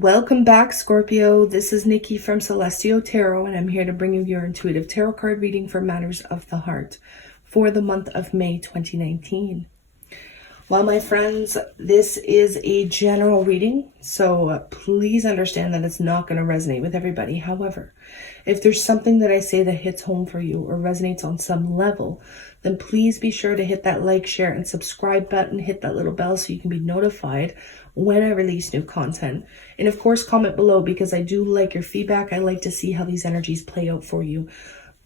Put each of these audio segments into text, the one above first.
Welcome back, Scorpio. This is Nikki from Celestial Tarot, and I'm here to bring you your intuitive tarot card reading for matters of the heart for the month of May 2019. Well, my friends, this is a general reading, so please understand that it's not going to resonate with everybody. However, if there's something that I say that hits home for you or resonates on some level, then please be sure to hit that like, share, and subscribe button. Hit that little bell so you can be notified when I release new content. And of course, comment below because I do like your feedback. I like to see how these energies play out for you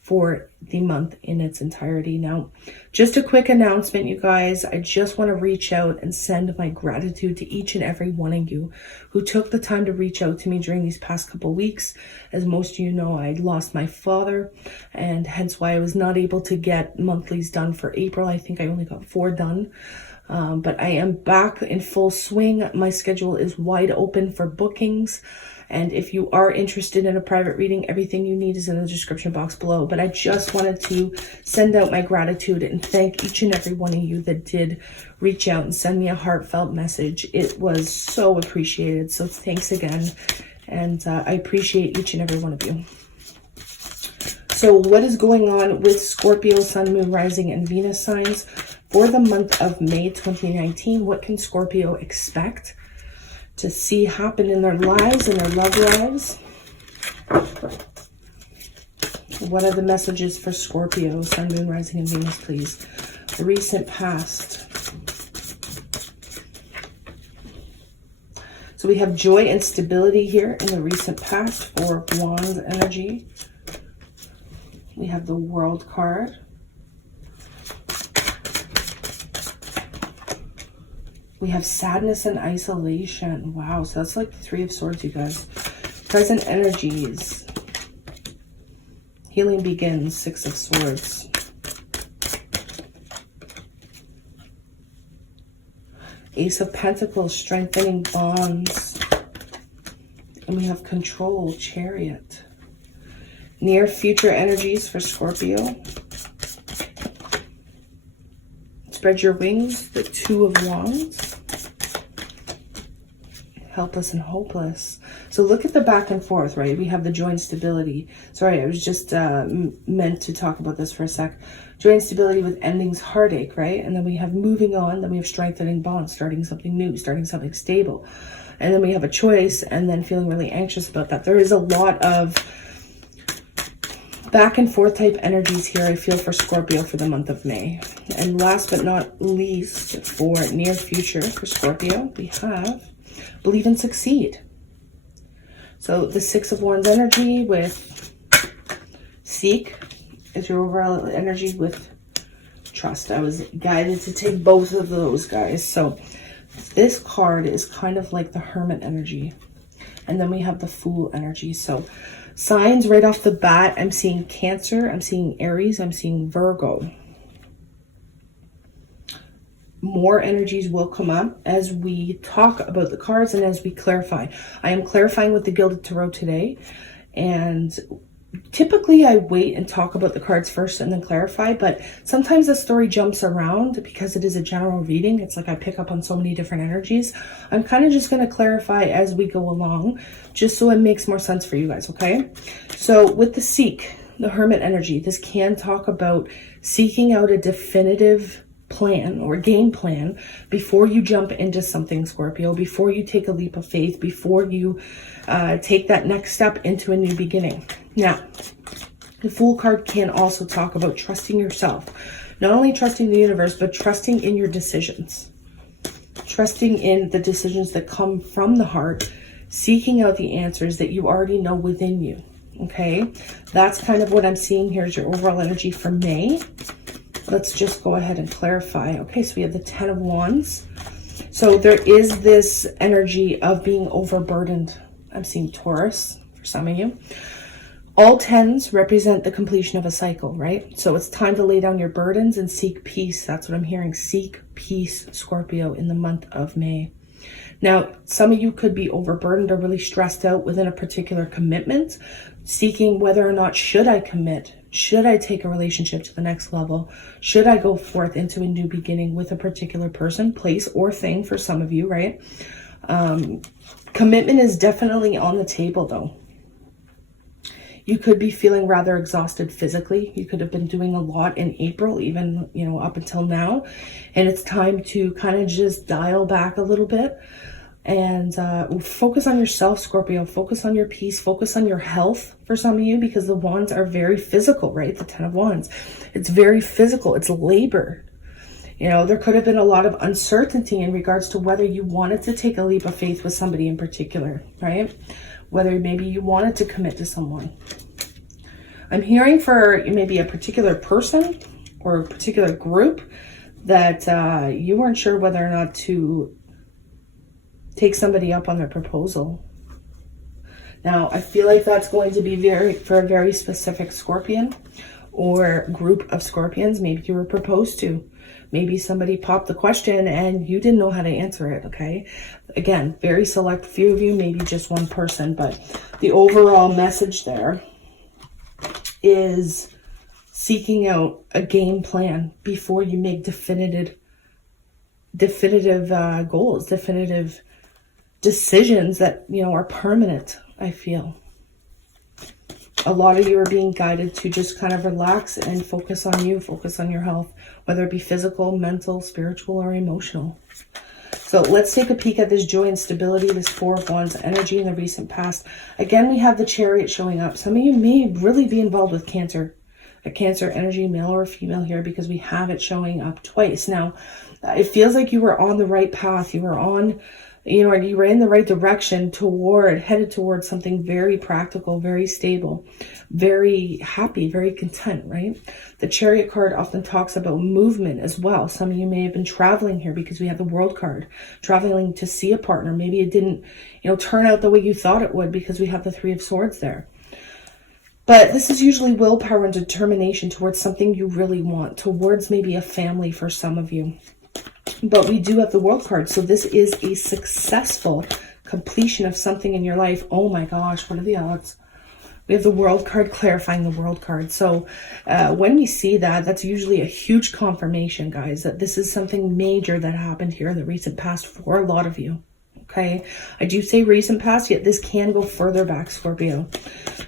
for the month in its entirety. Now, just a quick announcement, you guys. I just want to reach out and send my gratitude to each and every one of you who took the time to reach out to me during these past couple weeks. As most of you know, I lost my father, and hence why I was not able to get monthlies done for April. I think I only got 4 done. But I am back in full swing. My schedule is wide open for bookings. And if you are interested in a private reading, everything you need is in the description box below. But I just wanted to send out my gratitude and thank each and every one of you that did reach out and send me a heartfelt message. It was so appreciated. So thanks again. And I appreciate each and every one of you. So what is going on with Scorpio, Sun, Moon, Rising, and Venus signs for the month of May 2019? What can Scorpio expect to see happen in their lives, in their love lives? What are the messages for Scorpio, Sun, Moon, Rising, and Venus, please? The recent past. So we have joy and stability here in the recent past for Wands energy. We have the World card. We have sadness and isolation. Wow, so that's like the 3 of Swords, you guys. Present energies. Healing begins, 6 of Swords. Ace of Pentacles, strengthening bonds. And we have control, Chariot. Near future energies for Scorpio. Spread your wings, the 2 of Wands. Helpless and hopeless. So look at the back and forth, right? We have the joy and stability. Sorry, I was just meant to talk about this for a sec. Joy and stability with endings, heartache, right? And then we have moving on. Then we have strengthening bonds, starting something new, starting something stable. And then we have a choice and then feeling really anxious about that. There is a lot of back and forth type energies here, I feel, for Scorpio for the month of May. And last but not least, for near future for Scorpio, we have believe and succeed. So the 6 of Wands energy with seek is your overall energy with trust. I was guided to take both of those, guys. So this card is kind of like the Hermit energy. And then we have the Fool energy. So signs right off the bat, I'm seeing Cancer, I'm seeing Aries, I'm seeing Virgo. More energies will come up as we talk about the cards and as we clarify. I am clarifying with the Gilded Tarot today, and typically I wait and talk about the cards first and then clarify, but sometimes the story jumps around because it is a general reading. It's like I pick up on so many different energies. I'm kind of just going to clarify as we go along, just so it makes more sense for you guys, okay? So with the Seek, the Hermit energy, this can talk about seeking out a definitive plan or game plan before you jump into something, Scorpio, before you take a leap of faith, before you take that next step into a new beginning. Now, the Fool card can also talk about trusting yourself, not only trusting the universe, but trusting in your decisions, trusting in the decisions that come from the heart, seeking out the answers that you already know within you. Okay, that's kind of what I'm seeing here is your overall energy for May. Let's just go ahead and clarify. Okay, so we have the 10 of Wands. So there is this energy of being overburdened. I'm seeing Taurus for some of you. All 10s represent the completion of a cycle, right? So it's time to lay down your burdens and seek peace. That's what I'm hearing. Seek peace, Scorpio, in the month of May. Now, some of you could be overburdened or really stressed out within a particular commitment, seeking whether or not should I commit? Should I take a relationship to the next level? Should I go forth into a new beginning with a particular person, place, or thing for some of you, right? Commitment is definitely on the table, though. You could be feeling rather exhausted physically. You could have been doing a lot in April, even, you know, up until now. And it's time to kind of just dial back a little bit and focus on yourself, Scorpio. Focus on your peace. Focus on your health for some of you, because the wands are very physical, right? The 10 of Wands. It's very physical. It's labor. You know, there could have been a lot of uncertainty in regards to whether you wanted to take a leap of faith with somebody in particular, right? Whether maybe you wanted to commit to someone. I'm hearing for maybe a particular person or a particular group that you weren't sure whether or not to take somebody up on their proposal. Now, I feel like that's going to be for a very specific Scorpion or group of Scorpions. Maybe you were proposed to. Maybe somebody popped the question and you didn't know how to answer it, okay? Again, very select few of you, maybe just one person, but the overall message there is seeking out a game plan before you make definitive goals, definitive decisions that, you know, are permanent, I feel. A lot of you are being guided to just kind of relax and focus on you, focus on your health, whether it be physical, mental, spiritual, or emotional. So let's take a peek at this joy and stability, this 4 of Wands energy in the recent past. Again, we have the Chariot showing up. Some of you may really be involved with Cancer, a Cancer energy, male or female here, because we have it showing up twice. Now, it feels like you were on the right path. You were on, you know, you were in the right direction headed towards something very practical, very stable, very happy, very content, right? The Chariot card often talks about movement as well. Some of you may have been traveling here because we have the World card, traveling to see a partner. Maybe it didn't, you know, turn out the way you thought it would because we have the 3 of Swords there. But this is usually willpower and determination towards something you really want, towards maybe a family for some of you. But we do have the World card, so this is a successful completion of something in your life. Oh my gosh, what are the odds? We have the World card clarifying the World card. So when we see that, that's usually a huge confirmation, guys, that this is something major that happened here in the recent past for a lot of you. Okay, I do say recent past, yet this can go further back, Scorpio.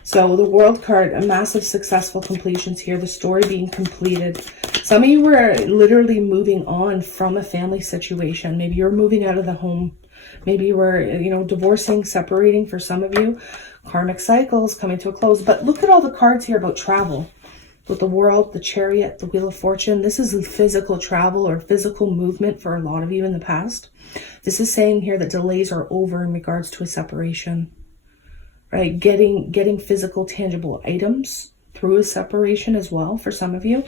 So the World card, a massive successful completions here, the story being completed. Some of you were literally moving on from a family situation. Maybe you're moving out of the home. Maybe you were, you know, divorcing, separating for some of you. Karmic cycles coming to a close. But look at all the cards here about travel. With the World, the Chariot, the Wheel of Fortune. This is physical travel or physical movement for a lot of you in the past. This is saying here that delays are over in regards to a separation, right? Getting physical, tangible items through a separation as well for some of you.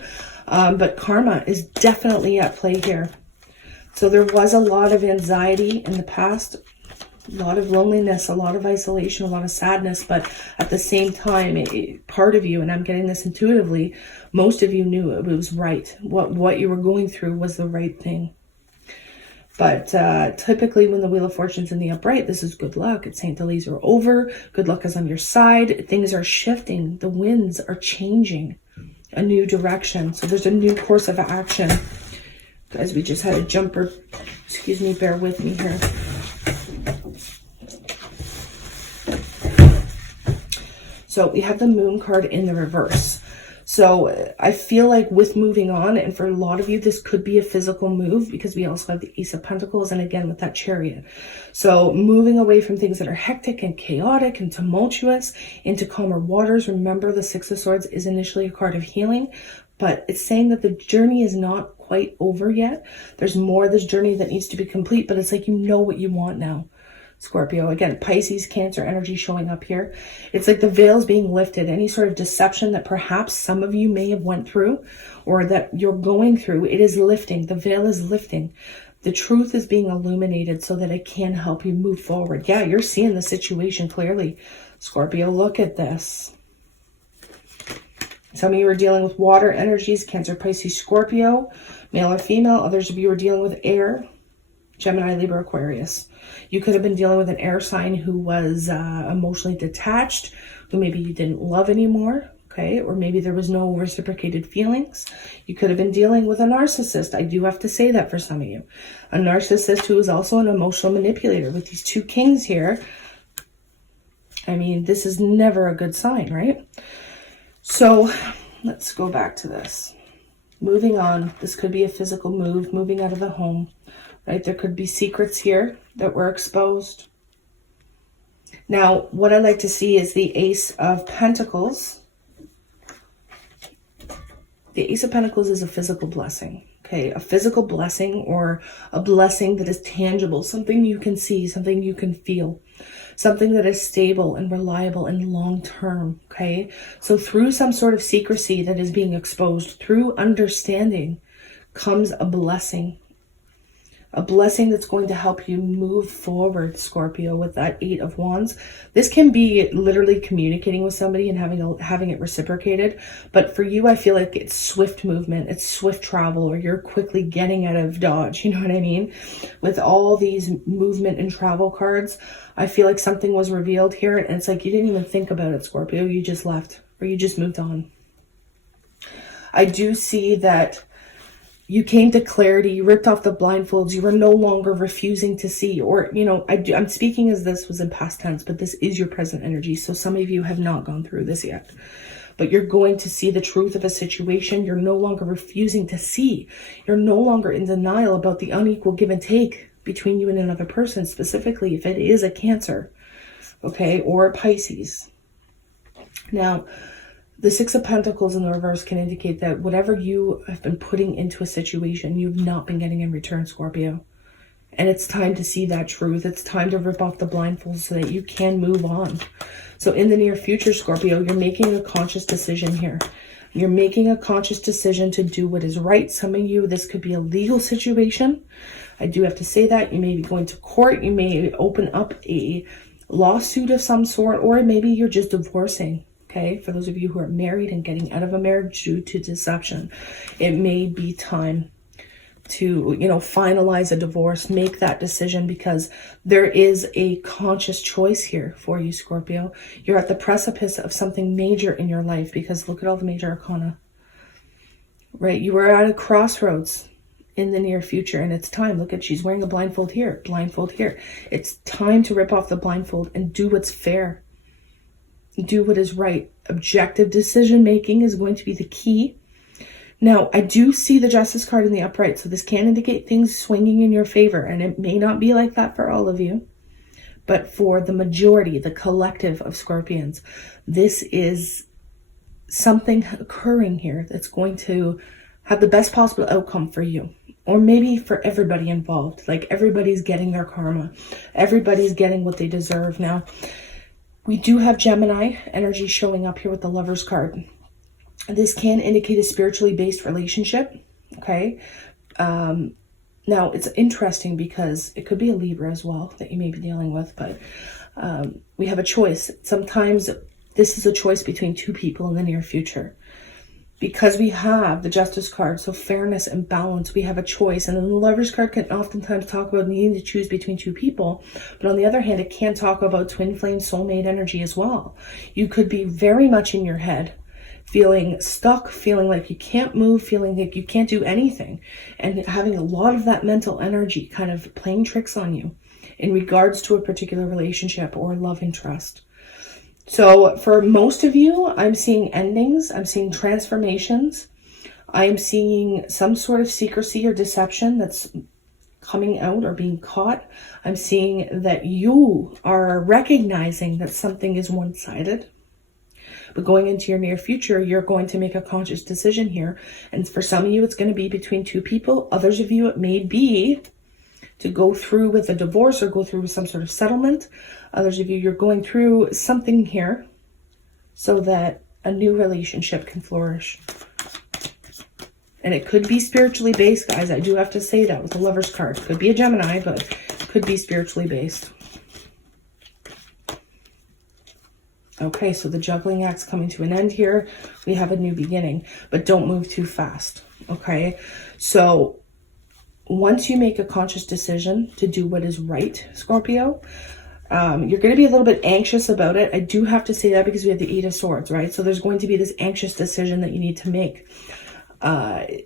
But karma is definitely at play here. So there was a lot of anxiety in the past, a lot of loneliness, a lot of isolation, a lot of sadness, but at the same time, part of you, and I'm getting this intuitively, most of you knew it was right. What you were going through was the right thing. But typically when the Wheel of Fortune's in the upright, this is good luck. It's saying delays are over. Good luck is on your side. Things are shifting. The winds are changing a new direction. So there's a new course of action. Guys, we just had a jumper. Excuse me, bear with me here. So we have the Moon card in the reverse. So I feel like with moving on, and for a lot of you, this could be a physical move because we also have the Ace of Pentacles and again with that Chariot. So moving away from things that are hectic and chaotic and tumultuous into calmer waters. Remember, the Six of Swords is initially a card of healing, but it's saying that the journey is not quite over yet. There's more of this journey that needs to be complete, but it's like you know what you want now. Scorpio, again, Pisces, Cancer energy showing up here. It's like the veil's being lifted. Any sort of deception that perhaps some of you may have went through or that you're going through, it is lifting. The veil is lifting. The truth is being illuminated so that it can help you move forward. Yeah, you're seeing the situation clearly. Scorpio, look at this. Some of you are dealing with water energies, Cancer, Pisces, Scorpio, male or female. Others of you are dealing with air, Gemini, Libra, Aquarius. You could have been dealing with an air sign who was emotionally detached, who maybe you didn't love anymore. okay? Or maybe there was no reciprocated feelings. You could have been dealing with a narcissist. I do have to say that for some of you. A narcissist who is also an emotional manipulator with these two kings here. I mean, this is never a good sign, right? So let's go back to this. Moving on, this could be a physical move, moving out of the home, right? There could be secrets here that were exposed. Now, what I like to see is the Ace of Pentacles. The Ace of Pentacles is a physical blessing, okay? A physical blessing, or a blessing that is tangible, something you can see, something you can feel, something that is stable and reliable and long-term, okay? So through some sort of secrecy that is being exposed, through understanding, comes a blessing that's going to help you move forward, Scorpio, with that Eight of Wands. This can be literally communicating with somebody and having it reciprocated. But for you, I feel like it's swift movement, it's swift travel, or you're quickly getting out of Dodge. You know what I mean? With all these movement and travel cards, I feel like something was revealed here, and it's like you didn't even think about it, Scorpio. You just left, or you just moved on. I do see that you came to clarity, you ripped off the blindfolds, you were no longer refusing to see, or, you know, I'm speaking as this was in past tense, but this is your present energy. So some of you have not gone through this yet, but you're going to see the truth of a situation. You're no longer refusing to see. You're no longer in denial about the unequal give and take between you and another person, specifically if it is a Cancer, okay, or a Pisces. Now, the Six of Pentacles in the reverse can indicate that whatever you have been putting into a situation, you've not been getting in return, Scorpio. And it's time to see that truth. It's time to rip off the blindfolds so that you can move on. So in the near future, Scorpio, you're making a conscious decision here. You're making a conscious decision to do what is right. Some of you, this could be a legal situation. I do have to say that. You may be going to court. You may open up a lawsuit of some sort, or maybe you're just divorcing. Okay, for those of you who are married and getting out of a marriage due to deception, it may be time to, you know, finalize a divorce, make that decision, because there is a conscious choice here for you, Scorpio. You're at the precipice of something major in your life, because look at all the major arcana, right? You are at a crossroads in the near future, and it's time. Look at, she's wearing a blindfold here, blindfold here. It's time to rip off the blindfold and do what's fair. Do what is right. Objective decision making is going to be the key. Now, I do see the Justice card in the upright, so this can indicate things swinging in your favor, and it may not be like that for all of you, but for the majority, the collective of Scorpions, this is something occurring here that's going to have the best possible outcome for you, or maybe for everybody involved. Like, everybody's getting their karma. Everybody's getting what they deserve. Now, we do have Gemini energy showing up here with the Lovers card. This can indicate a spiritually based relationship, okay? Now, it's interesting because it could be a Libra as well that you may be dealing with, but we have a choice. Sometimes this is a choice between two people in the near future. Because we have the Justice card, so fairness and balance, we have a choice. And then the Lovers card can oftentimes talk about needing to choose between two people. But on the other hand, it can talk about twin flame soulmate energy as well. You could be very much in your head, feeling stuck, feeling like you can't move, feeling like you can't do anything, and having a lot of that mental energy kind of playing tricks on you in regards to a particular relationship or love interest. So for most of you, I'm seeing endings, I'm seeing transformations, I'm seeing some sort of secrecy or deception that's coming out or being caught. I'm seeing that you are recognizing that something is one-sided. But going into your near future, you're going to make a conscious decision here. And for some of you, it's going to be between two people. Others of you, it may be to go through with a divorce or go through with some sort of settlement. Others of you, you're going through something here so that a new relationship can flourish. And it could be spiritually based, guys. I do have to say that with the Lovers card. Could be a Gemini, but it could be spiritually based. Okay, so the juggling act's coming to an end here. We have a new beginning, but don't move too fast, okay? So once you make a conscious decision to do what is right, Scorpio, You're going to be a little bit anxious about it. I do have to say that because we have the 8 of Swords, right? So there's going to be this anxious decision that you need to make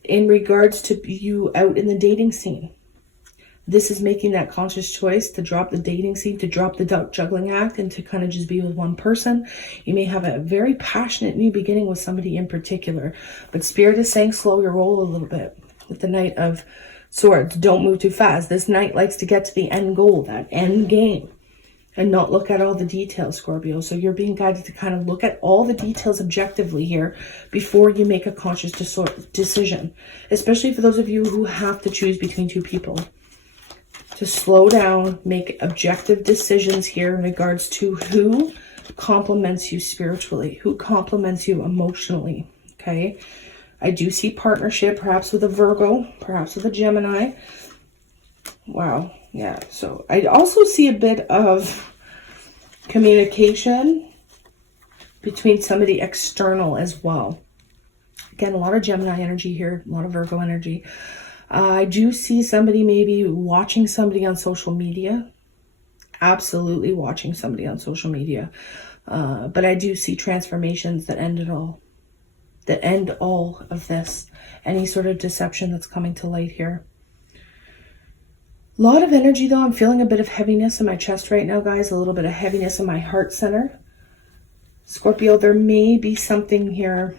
in regards to you out in the dating scene. This is making that conscious choice to drop the dating scene, to drop the juggling act, and to kind of just be with one person. You may have a very passionate new beginning with somebody in particular, but Spirit is saying slow your roll a little bit with the Knight of Swords. Don't move too fast. This Knight likes to get to the end goal, that end game, and not look at all the details, Scorpio. So you're being guided to kind of look at all the details objectively here before you make a conscious decision, especially for those of you who have to choose between two people. To slow down, make objective decisions here in regards to who complements you spiritually, who complements you emotionally, okay? I do see partnership, perhaps with a Virgo, perhaps with a Gemini. Wow, yeah. So I also see a bit of communication between somebody external as well. Again, a lot of Gemini energy here, a lot of Virgo energy. I do see somebody maybe watching somebody on social media. Absolutely watching somebody on social media. But I do see transformations that end it all. That end all of this. Any sort of deception that's coming to light here. A lot of energy though. I'm feeling a bit of heaviness in my chest right now, guys. A little bit of heaviness in my heart center. Scorpio, there may be something here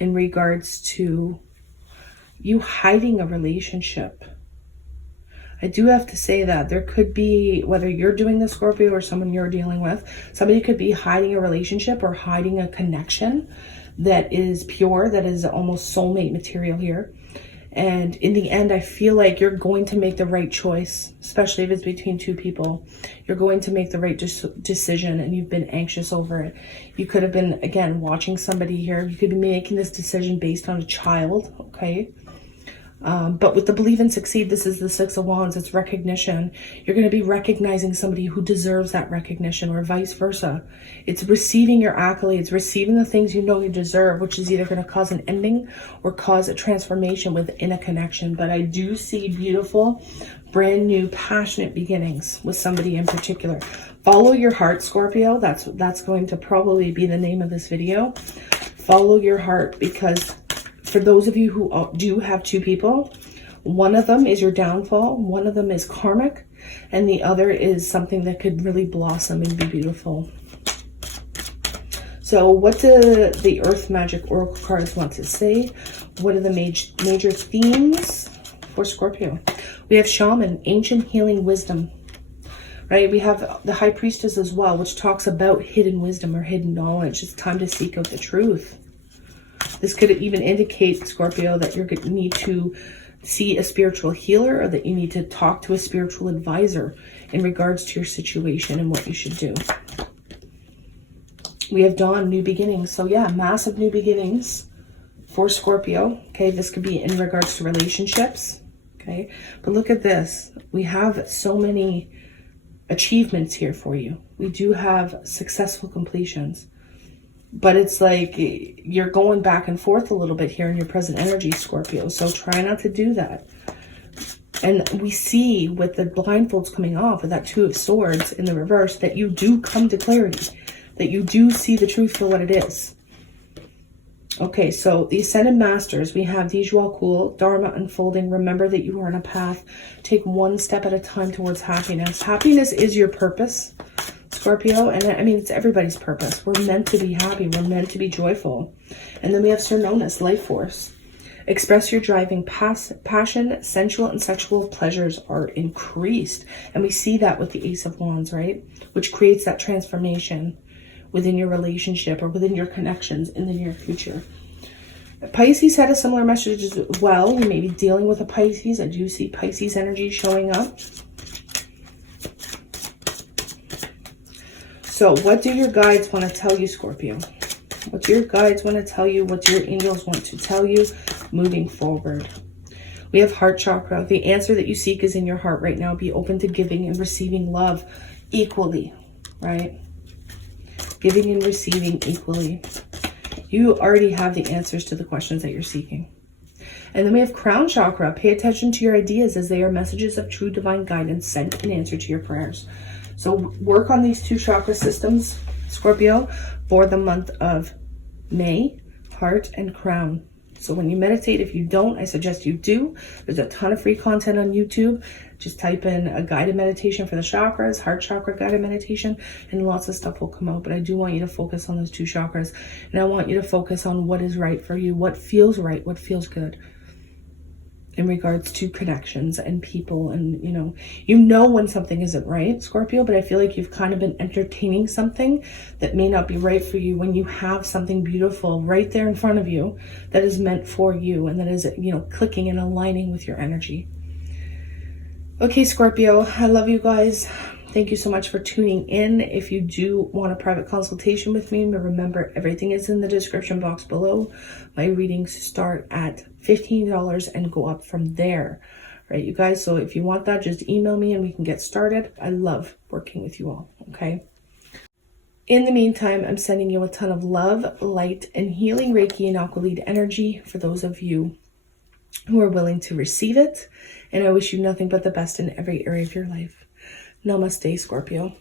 in regards to you hiding a relationship. I do have to say that there could be, whether you're doing this, Scorpio, or someone you're dealing with, somebody could be hiding a relationship or hiding a connection that is pure, that is almost soulmate material here. And in the end, I feel like you're going to make the right choice, especially if it's between two people. You're going to make the right decision, and you've been anxious over it. You could have been, again, watching somebody here. You could be making this decision based on a child, okay? But with the believe and succeed, this is the 6 of Wands. It's recognition. You're going to be recognizing somebody who deserves that recognition, or vice versa. It's receiving your accolades, receiving the things you know you deserve, which is either going to cause an ending or cause a transformation within a connection. But I do see beautiful, brand new, passionate beginnings with somebody in particular. Follow your heart, Scorpio. That's going to probably be the name of this video. Follow your heart, because for those of you who do have two people, one of them is your downfall, one of them is karmic, and the other is something that could really blossom and be beautiful. So what do the Earth Magic Oracle cards want to say? What are the major themes for Scorpio? We have Shaman, ancient healing wisdom, right? We have the High Priestess as well, which talks about hidden wisdom or hidden knowledge. It's time to seek out the truth. This could even indicate, Scorpio, that you're going to need to see a spiritual healer, or that you need to talk to a spiritual advisor in regards to your situation and what you should do. We have Dawn, new beginnings. So yeah, massive new beginnings for Scorpio. Okay, this could be in regards to relationships. Okay, but look at this. We have so many achievements here for you. We do have successful completions. But it's like you're going back and forth a little bit here in your present energy, Scorpio. So try not to do that. And we see with the blindfolds coming off, with that 2 of Swords in the reverse, that you do come to clarity. That you do see the truth for what it is. Okay, so the Ascended Masters, we have Visual Cool, Dharma unfolding. Remember that you are on a path. Take one step at a time towards happiness. Happiness is your purpose, Scorpio, and I mean, it's everybody's purpose. We're meant to be happy. We're meant to be joyful. And then we have Sernonis, life force. Express your driving passion, sensual and sexual pleasures are increased. And we see that with the Ace of Wands, right? Which creates that transformation within your relationship or within your connections in the near future. Pisces had a similar message as well. You may be dealing with a Pisces. I do see Pisces energy showing up. So what do your guides want to tell you, Scorpio? What do your guides want to tell you? What do your angels want to tell you moving forward? We have heart chakra. The answer that you seek is in your heart right now. Be open to giving and receiving love equally, right? Giving and receiving equally. You already have the answers to the questions that you're seeking. And then we have crown chakra. Pay attention to your ideas as they are messages of true divine guidance sent in answer to your prayers. So work on these 2 chakra systems, Scorpio, for the month of May, heart and crown. So when you meditate, if you don't, I suggest you do. There's a ton of free content on YouTube. Just type in a guided meditation for the chakras, heart chakra guided meditation, and lots of stuff will come out. But I do want you to focus on those 2 chakras. And I want you to focus on what is right for you, what feels right, what feels good in regards to connections and people. And you know when something isn't right, Scorpio, but I feel like you've kind of been entertaining something that may not be right for you when you have something beautiful right there in front of you that is meant for you and that is, clicking and aligning with your energy. Okay, Scorpio, I love you guys. Thank you so much for tuning in. If you do want a private consultation with me, remember everything is in the description box below. My readings start at $15 and go up from there. Right, you guys? So if you want that, just email me and we can get started. I love working with you all, okay? In the meantime, I'm sending you a ton of love, light, and healing Reiki and Aqua Lead energy for those of you who are willing to receive it. And I wish you nothing but the best in every area of your life. Namaste, Scorpio.